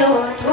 Lord.